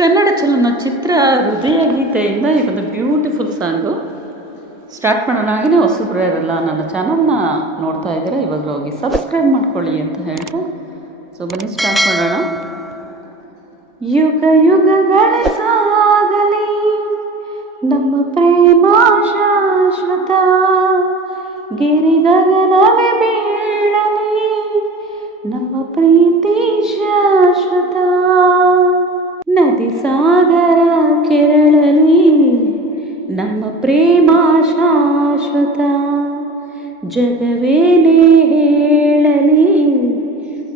ಕನ್ನಡ ಚಲನಚಿತ್ರ ಹೃದಯ ಗೀತೆಯಿಂದ ಈ ಒಂದು ಬ್ಯೂಟಿಫುಲ್ ಸಾಂಗು. ಸ್ಟಾರ್ಟ್ ಮಾಡೋಣ. ಹಾಗೆಯೇ ಹೊಸಬ್ರು ಇರಲ್ಲ ನನ್ನ ಚಾನಲ್ನ ನೋಡ್ತಾ ಇದ್ದೀರಾ ಇವಾಗ ಹೋಗಿ ಸಬ್ಸ್ಕ್ರೈಬ್ ಮಾಡ್ಕೊಳ್ಳಿ ಅಂತ ಹೇಳ್ತಾ. ಸೊ ಬನ್ನಿ, ಸ್ಟಾರ್ಟ್ ಮಾಡೋಣ. ಯುಗ ಯುಗಗಳ ಸಾಗಲಿ, ನಮ್ಮ ಪ್ರೇಮ ಶಾಶ್ವತ. ಗಿರಿ ಬೀಳಲಿ, ನಮ್ಮ ಪ್ರೀತಿ ಶಾಶ್ವತ. ನದಿ ಸಾಗರ ಕೆರಳಲಿ ನಮ್ಮ ಪ್ರೇಮ ಶಾಶ್ವತ. ಜಗವೇನೇ ಹೇಳಲಿ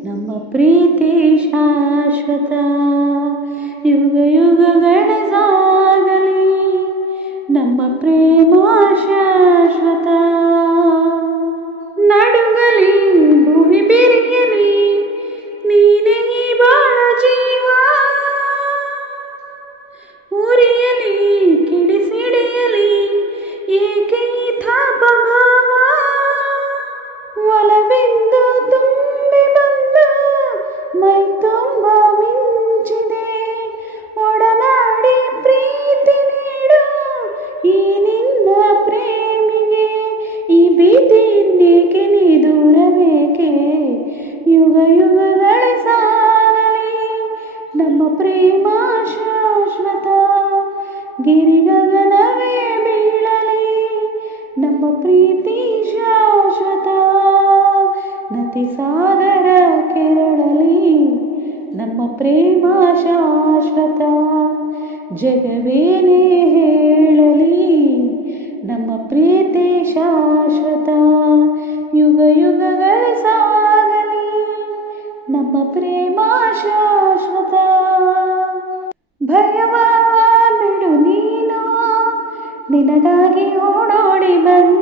ನಮ್ಮ ಪ್ರೀತಿ ಶಾಶ್ವತ. ಯುಗ ಯುಗಗಳ ಸಾಗಲಿ ನಮ್ಮ ಪ್ರೇಮ ಒಲವೆಂದು ತುಂಬಿ ಬಂದು ಮೈ ತುಂಬ ಮಿಂಚಿದೆ. ಒಡನಾಡಿ ಪ್ರೀತಿ ನೀಡು ಈ ನಿನ್ನ ಪ್ರೇಮಿಗೆ, ಈ ಭೀತಿ ಇನ್ನೇಕೆ ನೀ ದೂರಬೇಕೆ? ಯುಗ ಯುಗಗಳ ಸಾಗಲಿ, ನಮ್ಮ ಪ್ರೇಮ ಶಾಶ್ವತ ಗಿರಿ ಪ್ರೇಮ ಶಾಶ್ವತ ಜಗವೇನೇ ಹೇಳಲಿ, ನಮ್ಮ ಪ್ರೀತಿ ಶಾಶ್ವತ. ಯುಗ ಯುಗಗಳ ಸಾಗಲಿ, ನಮ್ಮ ಪ್ರೇಮ ಶಾಶ್ವತ. ಭಯವ ಬಿಡು ನೀನು, ನಿನಗಾಗಿ ಓಡೋಡಿ ಬಂದೆ.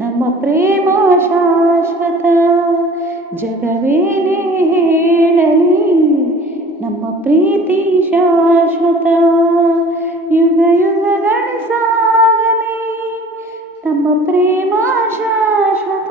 ನಮ್ಮ ಪ್ರೇಮ ಶಾಶ್ವತ. ಜಗವೇನೇ ಹೇಳಲಿ ನಮ್ಮ ಪ್ರೀತಿ ಶಾಶ್ವತ. ಯುಗ ಯುಗಗಳ ಸಾಗಲಿ ನಮ್ಮ ಪ್ರೇಮ ಶಾಶ್ವತ.